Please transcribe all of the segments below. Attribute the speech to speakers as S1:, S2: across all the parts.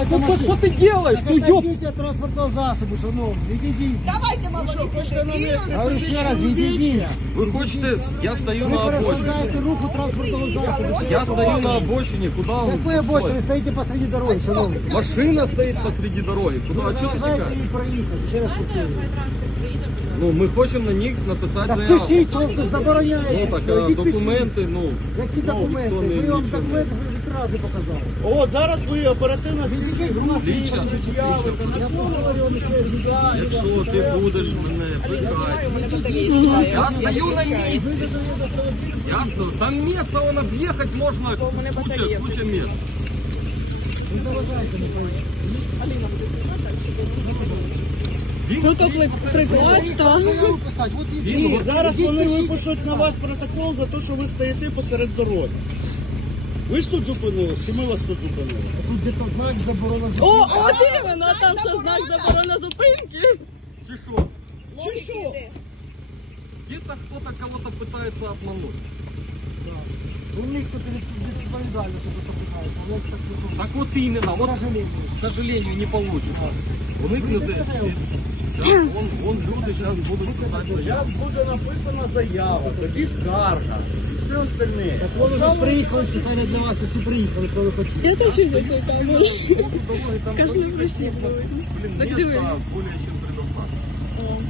S1: Что ты делаешь? Ну, ёп!
S2: Відійдіть транспортного засобу, шановні, відійдіть.
S3: Давайте, молоді,
S2: Говорю ще раз, відійдіть.
S1: Вы хочете, я стою
S2: Ви
S1: на обочине.
S2: перешкоджаєте руху транспортного засобу.
S1: Я стою на обочине, куда он?
S2: Какое больше? Ви стоїте посреди дороги, шановні.
S1: Машина стоит посреди дороги. Куда? А что ты
S2: Заважаєте
S1: тікаєш?
S2: їй проїхати, ще раз повторюю.
S1: Ну, ми хочемо на них написати
S2: Так
S1: заяву.
S2: пишіть, що ви забороняєте.
S1: Ну, так,
S2: що,
S1: а
S2: ідіть пишіть.
S1: документи, ну,
S2: Які документи?
S1: ніхто не
S2: Ви вам
S1: нічого.
S2: документи вже 3 рази показали.
S4: От зараз ви оперативно
S2: Відійдіть, будь ласка,
S1: Слідча,
S2: я поговорю вам ще раз.
S1: якщо ти будеш мене питати. Я стою на місці. Я стою. Там місто, вон об'їхати можна, куча місць.
S2: Не заважайте, не поїдете.
S3: Ну то приклад, що?
S2: Писати. От і
S4: Ні, зараз вони
S2: пишіть.
S4: випишуть на вас протокол за те, що ви стоїте посеред дороги. Ви ж тут зупинились, чи ми вас тут зупинили?
S2: Тут где-то знак заборона.
S3: О, от іменно, там що знак заборона зупинки.
S1: Чи що?
S4: Чи що?
S1: Где-то кто-то кого-то пытается обмануть.
S2: У них тут відповідально, що тут питається. У нас так не буде.
S1: Так вот именно, вот,
S2: К сожалению.
S1: к сожалению, не получится. Уникнути. Сейчас, вон люди сейчас будуть писати заяву.
S4: Зараз буде написана заява, тоді скарга і все остальне.
S2: Вони вже приїхали спеціально для вас, усі приїхали, коли ви хочете.
S3: Я хочу взяти камеру.
S1: Там
S3: Каждый
S1: такие,
S3: пришли.
S1: блин,
S3: Так
S1: места
S3: диви.
S1: более чем предостаточно.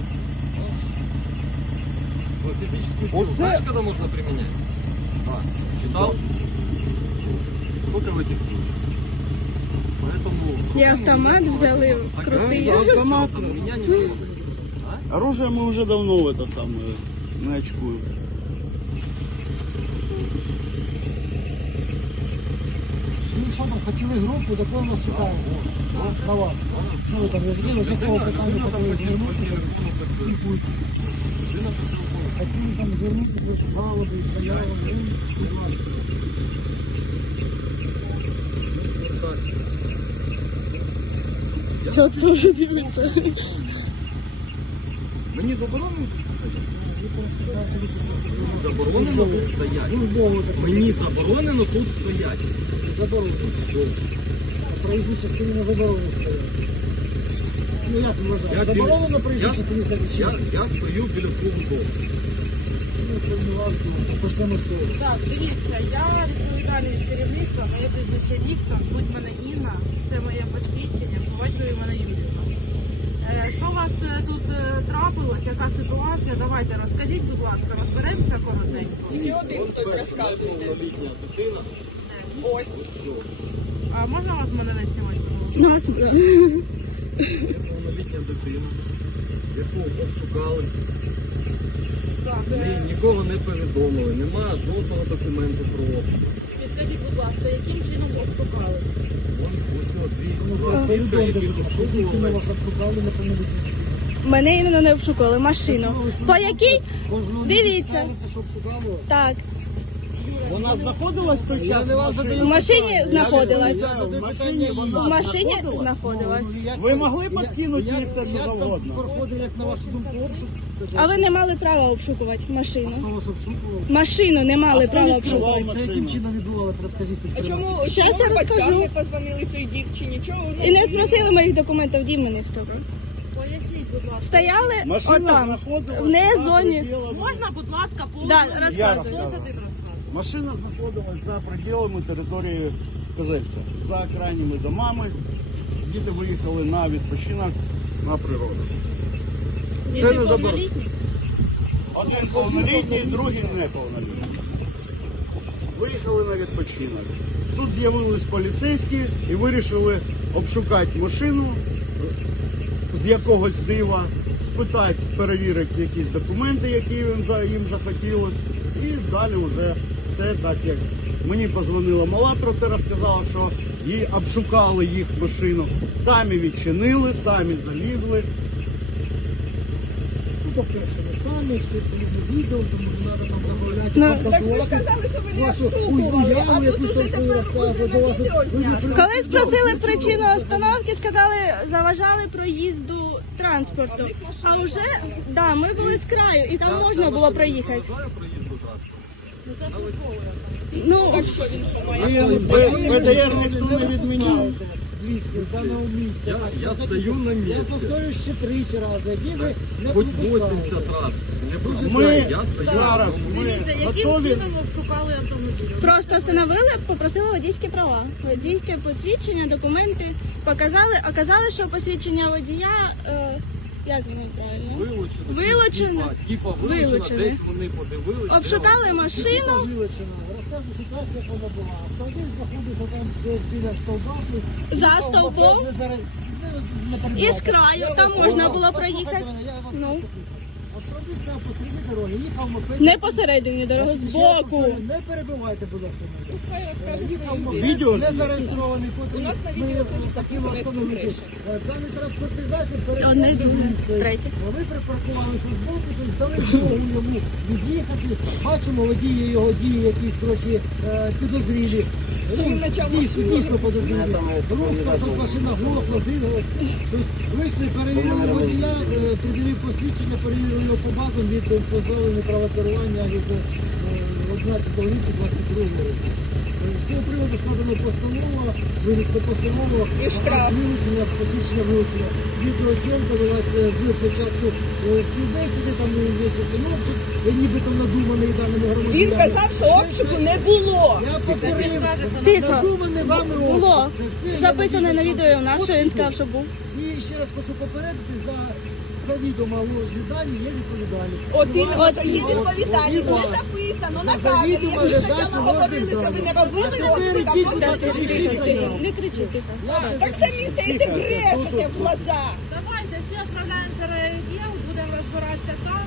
S1: Ну, физическую силу
S4: Вот
S1: знаешь, когда можно применять? Читал? Только в этих случаях. Поэтому...
S3: І автомат взяли крутий.
S4: Автомат.
S1: Меня не трогает.
S4: Оружие мы уже давно это самое не очкуем.
S2: Ну що там, хотіли групу, до кого нас чекаємо? На вас. Що ви там, не зрозуміли, з якого питання хотіли звернутися? Хотіли там звернутися, жалоби, заяви, будь ласка.
S3: Чого ти вже дивиться?
S1: Мені заборонено заборонено тут стоять. Мені заборонено тут стоять.
S2: Заборонено.
S1: Все.
S2: Проїзній частині на забороні стоять. Ну як можна?
S1: Я
S2: Заборонено
S1: біля-
S2: проїзній
S1: я-
S2: частині стоять чи ні?
S1: Я стою біля свого дому.
S2: Ну це не важливо, почнемо з того.
S5: Так, дивіться, я відповідальний керівництва, моє прізвище Віктор, звуть мене Інна, це моє посвідчення, по батькові мене Юрій. Що у вас тут трапилось, яка ситуація? Давайте розкажіть, будь ласка, розберемося коротенько.
S3: Тільки один хтось розказує.
S1: Повнолітня дитина.
S5: Ось. А можна вас мене не знімати, пожалуйста?
S1: Повнолітня дитина, яку обшукали. Блін, нікого не повідомили, немає жодного документу про обшук.
S5: Підскажіть, будь ласка, яким чином ви обшукали?
S1: Ось дві
S2: Ви
S1: дітки,
S2: людей,
S1: яких
S2: що дівчину
S1: обшукували.
S2: вас обшукали, не повинні бути.
S3: Мене іменно не обшукали, машину. По якій?
S2: Кожного
S3: Дивіться.
S2: скажеться, що обшукали вас.
S3: Так,
S4: Вона знаходилась в той час?
S2: Я не вам
S3: в
S2: задаю
S3: машині знаходилась.
S2: Я задаю питання
S3: В
S2: їй.
S3: машині знаходилась.
S4: Ви могли підкинути їх все, що
S2: Як там
S4: завгодно?
S2: проходив, як на вашу думку, обшук?
S3: А ви не мали права обшукувати машину.
S2: Хто вас обшукував?
S3: Машину не мали права
S4: відкривав?
S3: обшукувати.
S2: Це яким чином відбувалося? Розкажіть тут.
S5: Чому
S3: Щас я розкажу.
S5: не позвонили цій дівчині? Чого?
S3: І не спросили моїх документів, ді мене хто.
S5: Поясніть, будь ласка.
S3: Стояли
S4: Машина
S3: отам,
S4: знаходилась
S3: в не
S4: за
S3: зоні.
S4: пределами-
S5: Можна, будь ласка,
S3: Да,
S4: Я
S3: розказуй.
S4: розказую.
S5: Щось один розказ.
S4: Машина знаходилась за пределами території Козельця, за крайніми домами. Діти виїхали на відпочинок на природу. Це не заборонено. Один повнолітній, другий неповнолітній. Виїхали на відпочинок. Тут з'явились поліцейські і вирішили обшукати машину з якогось дива, спитати, перевірити якісь документи, які їм захотілося. І далі вже все так, як мені позвонила мала про це, розказала, що їй обшукали їх машину. Самі відчинили, самі залізли.
S2: Ну, по-перше, ви самі, все це відео, тому не треба там добавляти
S3: Ну,
S2: фантазувати.
S5: що ви
S2: Вашу уяву, якусь там свою розказувати. До вас
S3: Коли спросили причину остановки, сказали, заважали проїзду транспорту. А вже, да, ми були з краю, і там можна було проїхати. Ну,
S4: ПДР ніхто не відміняв.
S2: звідси, з даного місця.
S1: Я
S2: Так,
S1: стою на місці.
S2: Я повторюю ще 3 рази, які ви не
S1: Хоч
S2: пропускаєте.
S1: 80 раз. Не
S4: Ми
S1: пропускаю, я стою.
S4: зараз, ми
S5: Дивіться, яким
S4: готові.
S5: чином обшукали автомобіль?
S3: Просто встановили, попросили водійські права, водійське посвідчення, документи, показали, оказали, що посвідчення водія, як воно правильно? Вилучено.
S1: Типа
S3: Вилучено.
S1: вилучено, десь вони подивилися.
S3: Обшукали машину.
S2: Вилучено. Розказую ситуацію, як вона була. Автомобіль знаходиться там десь біля стовба. тобто
S3: За
S2: їхав
S3: стовбом?
S2: мопед, не зараз- не перебивайте.
S3: Із краю,
S2: Я
S3: там
S2: вас
S3: можна
S2: послухав.
S3: було
S2: Послухайте
S3: проїхати.
S2: мене, я вас
S3: Ну.
S2: послухав. Автомобіль став посередині дороги, їхав мопед.
S3: Не посередині дороги, збоку.
S2: Не перебивайте, будь ласка, мене. Їхав мопед,
S4: Відео
S2: не
S4: ж
S2: зареєстрований, котрий ми хотіли автомобіль. Даний транспортний засіб перейшов
S3: Одне,
S2: до
S3: друге,
S2: місця.
S3: третє.
S2: Вони припаркувалися збоку, тобто дали змогу йому від'їхати. Бачимо, водії його дії якісь трохи підозрілі. Дійсно подозрілі. Рух, щось машина глохла, двигалась. Тобто вийшли, перевірили водія, приділив посвідчення, перевірили його по базам від позбавлення права керування від 11 листопада 22 року. З цього приводу складена постанова, винесена постанова, вилучення, посвідчення вилучення. Відеозйомка велася з початку співбесіди, там вийшовся обшук, нібито надуманий даними громадянами.
S6: Він казав, що обшуку не було.
S2: Я повторив,
S3: Тихо.
S2: надуманий вами
S3: Було
S2: обшук. Це все
S3: записане на відео у нас, що він
S2: От
S3: сказав, що був.
S2: І ще раз хочу попередити, за завідомо ложні дані є відповідальність.
S6: От
S2: І
S6: і
S2: вас,
S6: от
S2: і
S6: є
S2: вас, і
S6: відповідальність,
S2: вас.
S6: не записано
S2: За
S6: на камері.
S2: завідомо
S6: Які
S2: передачу
S6: спочатку говорили,
S2: ложних
S6: що ви не
S2: даних.
S6: робили
S2: А тепер
S6: обшук, а
S2: ідіть, будь
S6: потім
S2: ласка,
S6: ви
S2: пишіть заяву.
S3: Не кричи, тихо.
S6: Так самі стоїте, брешете в глаза.
S5: Давайте всі відправляємося в райвідділ, будемо розбиратися там.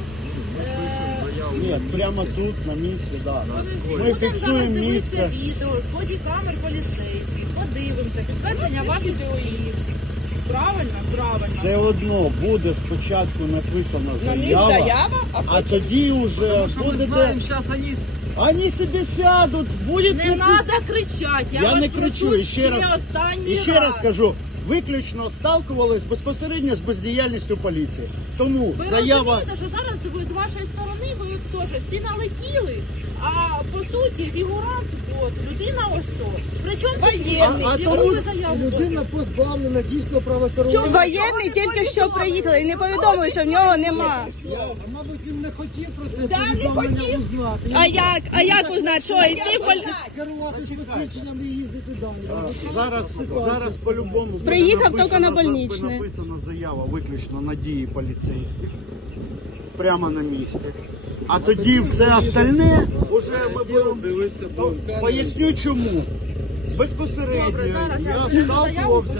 S4: Ні, прямо тут, на місці, да. Ми
S5: Будемо зараз
S4: фіксуємо
S5: дивитися
S4: місце.
S5: відео з бодікамер поліцейських, подивимося, підтвердження ваших ДОІ. Правильно? Правильно.
S4: Все одно буде спочатку написана
S6: На них
S4: заява,
S6: заява,
S4: а тоді вже
S1: Потому что мы
S4: будете...
S1: знаем, сейчас они
S4: Вони собі сядуть, буде...
S5: Не треба кричати, я
S4: Я
S5: вас
S4: не кричу,
S5: прошу
S4: і ще раз,
S5: останній
S4: і ще раз кажу, виключно сталкувались безпосередньо з бездіяльністю поліції. Тому
S5: Ви
S4: заява...
S5: розумієте, що зараз ви з вашої сторони, ви теж всі налетіли, а по суті фігурант, от, людина ось що. Причому
S6: Воєнний.
S5: яку ви заяву
S2: Людина позбавлена дійсно права керування.
S3: Воєнний тільки що приїхали і не повідомили, що в нього нема.
S2: Мабуть, він не хотів про це
S6: Да, не
S2: повідомлення
S6: хотів.
S2: узнати.
S3: А як узнати, що йти
S2: Керувати з посвідченням і їздити далі.
S4: Зараз по-любому буде
S3: Приїхав
S4: написано,
S3: тільки на больничне.
S4: написана заява виключно на дії поліцейських. Прямо на місці. А тоді все остальне вже ми будемо... Поясню чому. Безпосередньо
S5: Добре, зараз я
S4: я
S5: напишу
S4: сталкувався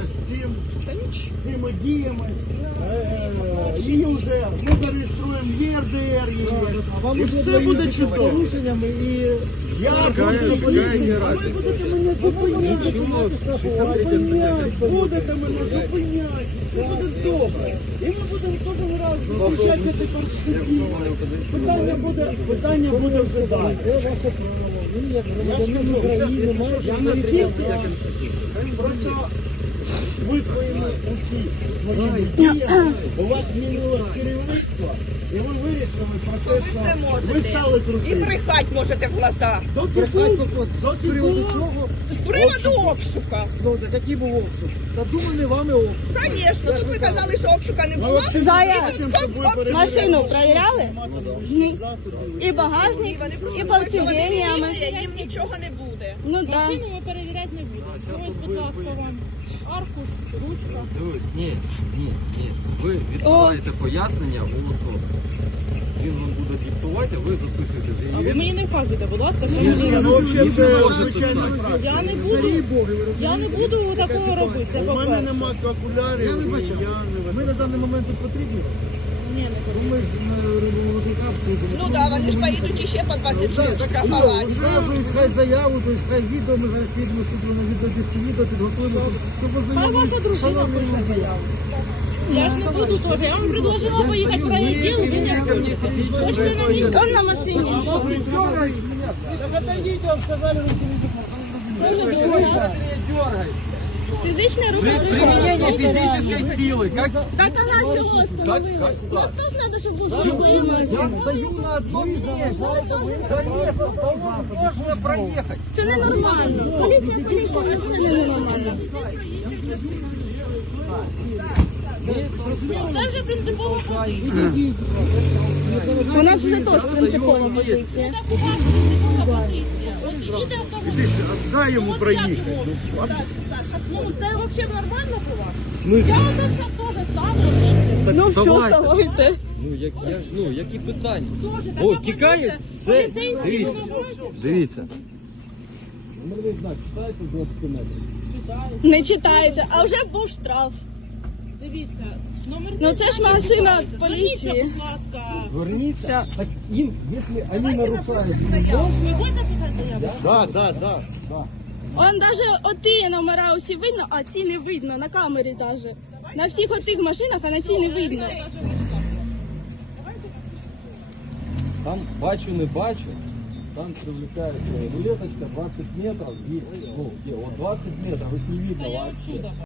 S4: з цими діями. І вже ми зареєструємо ЄРДР,
S2: Вам
S4: і все буде
S2: з
S4: чудово.
S2: порушеннями і
S4: Я
S2: просто поліції.
S4: А ви будете мене зупиняти, будете мене зупиняти, все буде добре. І ми будемо кожен раз зустрічатися тепер в суді. Питання буде вже далі.
S2: Це ваше право. Ви як
S4: Я ж
S2: громадянин
S4: кажу,
S2: України маєте
S4: я не
S2: свої
S4: спів,
S2: права.
S4: просто ви своїми своїми діями, у вас змінилось керівництво, і ви вирішили про те, що ви стали
S6: І
S4: крутими.
S6: брехать можете в глаза.
S2: Брехать по приводу чого?
S6: З приводу обшука.
S2: Ну, так який був обшук? Надуманий вами обшук.
S6: Звісно, тут ви казали, що обшука не
S4: Ми
S6: було.
S4: взагалі
S3: Зая,
S4: хочемо, щоб ви перевіряли
S3: машину перевіряли?
S4: засоби.
S3: І багажник, і полцевеннями.
S6: Їм нічого не буде.
S3: Ну так.
S5: машині ми перевіряти не будемо. Ось, будь ласка, вам аркуш, ручка.
S1: Дивись, ні. Ви відбуваєте пояснення у особи. Він вам буде диктувати, ви записуєте
S5: А ви
S1: заяву.
S5: мені не вказуєте, будь ласка, що
S4: Ні,
S5: мені.
S4: ну взагалі це
S1: можете
S4: звичайна
S1: знати.
S4: практика.
S5: Я не
S2: Царі
S5: буду,
S2: Боги, ви
S5: я не
S2: розумієте?
S5: буду такого робити, це
S4: У мене
S5: по-перше.
S4: немає окулярів,
S2: Я
S4: і
S2: вибачаю.
S4: я не
S2: Ми на даний момент тут потрібні.
S5: Ні, не
S2: Ну, ми ж на викликах служимо.
S6: Ну так, вони ж поїдуть іще по 20 штук штрафувати.
S2: Вказують, хай заяву, тобто хай відео, ми зараз підемо сюди на відеодиски відео, підготуємо, щоб
S5: Хай ваша дружина пише заяву. Я ж не буду теж. Я вам предложила поїхати в райвідділ, він як хоче на місці.
S3: Он на машині.
S2: Так отойдите, вам сказали русским языком.
S3: Фізичне руки.
S1: Применение физической силы. Как
S3: Так ага, чого остановилась? Ну хто треба, щоб був
S1: я стою на одном месте. До места можно проехать.
S3: Це ненормально. Поліція, це ненормально.
S5: Це вже принципова позиція.
S3: У нас вже теж принципова позиція.
S5: Так, у вас принципова позиція. От їде автомобіль.
S4: Дай йому
S5: От
S4: проїхати.
S5: як його? Ну, це взагалі нормально про вас? Я от зараз теж ставлю.
S3: Ну все,
S1: вставайте.
S3: вставайте.
S1: Ну, які питання?
S5: Теж така
S1: О, тікає? Це,
S5: Поліцейські
S1: дивіться,
S5: вимагають.
S1: дивіться.
S3: Не читається, а вже був штраф.
S5: Дивіться, номер
S3: Ну це ж машина поліції.
S5: Зверніться, будь ласка.
S1: Зверніться. Так їм, якщо вони нарушають,
S5: Ви будете писати заяву?
S4: Да.
S3: Он даже оті номера усі видно, а ці не видно, на камері даже. На всіх отих машинах, а на цій не видно.
S1: там бачу, не бачу. Там привлекается рулеточка 20 метров, и, ну, вот 20 метров, их не видно вообще.